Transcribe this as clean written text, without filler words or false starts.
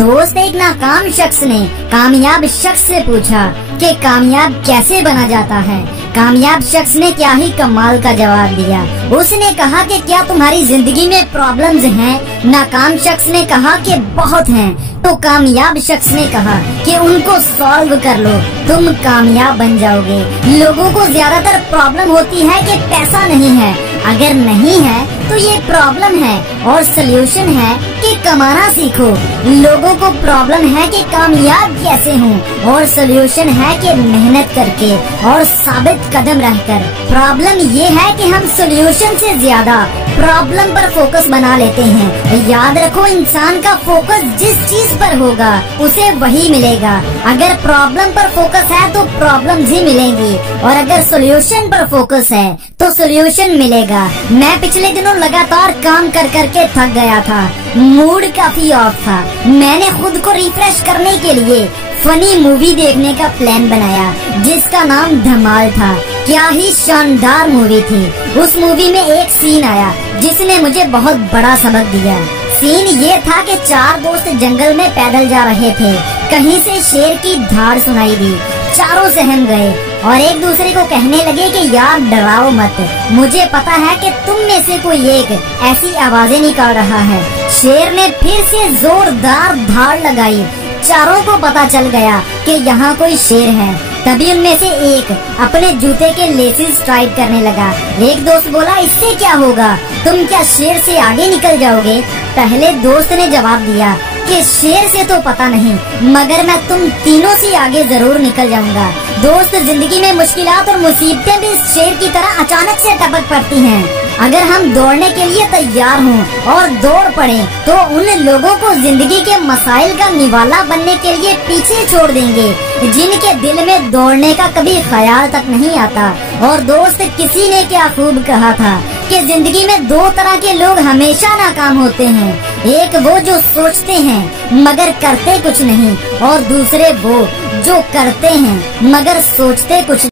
दोस्त एक नाकाम शख्स ने कामयाब शख्स से पूछा कि कामयाब कैसे बना जाता है। कामयाब शख्स ने क्या ही कमाल का जवाब दिया। उसने कहा कि क्या तुम्हारी जिंदगी में प्रॉब्लम्स हैं? नाकाम शख्स ने कहा कि बहुत हैं। तो कामयाब शख्स ने कहा कि उनको सॉल्व कर लो, तुम कामयाब बन जाओगे। लोगों को ज्यादातर प्रॉब्लम होती है कि पैसा नहीं है। अगर नहीं है तो ये प्रॉब्लम है और सोल्यूशन है कि कमाना सीखो। लोगों को प्रॉब्लम है कि कामयाब कैसे हूँ और सोल्यूशन है कि मेहनत करके और साबित कदम रहकर। प्रॉब्लम ये है कि हम सोल्यूशन से ज्यादा प्रॉब्लम पर फोकस बना लेते हैं। याद रखो, इंसान का फोकस जिस चीज पर होगा उसे वही मिलेगा। अगर प्रॉब्लम पर फोकस है तो प्रॉब्लम्स ही मिलेंगी और अगर सोल्यूशन पर फोकस है तो सोल्यूशन मिलेगा। मैं पिछले दिनों लगातार काम कर करके थक गया था, मूड काफी ऑफ था। मैंने खुद को रिफ्रेश करने के लिए फनी मूवी देखने का प्लान बनाया जिसका नाम धमाल था। क्या ही शानदार मूवी थी। उस मूवी में एक सीन आया जिसने मुझे बहुत बड़ा सबक दिया। सीन ये था कि चार दोस्त जंगल में पैदल जा रहे थे। कहीं से शेर की धाड़ सुनाई दी। चारों सहम गए और एक दूसरे को कहने लगे कि यार डराओ मत, मुझे पता है कि तुम में से कोई एक ऐसी आवाजें निकाल रहा है। शेर ने फिर से जोरदार धाड़ लगाई। चारों को पता चल गया कि यहाँ कोई शेर है। तभी उनमें से एक अपने जूते के लेसेस टाइट करने लगा। एक दोस्त बोला, इससे क्या होगा, तुम क्या शेर से आगे निकल जाओगे? पहले दोस्त ने जवाब दिया कि शेर से तो पता नहीं, मगर मैं तुम तीनों से आगे जरूर निकल जाऊंगा। दोस्त, जिंदगी में मुश्किलात और मुसीबतें भी शेर की तरह अचानक से टपक पड़ती हैं। अगर हम दौड़ने के लिए तैयार हों और दौड़ पड़े तो उन लोगों को जिंदगी के मसाइल का निवाला बनने के लिए पीछे छोड़ देंगे जिनके दिल में दौड़ने का कभी ख्याल तक नहीं आता। और दोस्त, किसी ने क्या खूब कहा था कि जिंदगी में दो तरह के लोग हमेशा नाकाम होते हैं। एक वो जो सोचते हैं मगर करते कुछ नहीं और दूसरे वो जो करते हैं मगर सोचते कुछ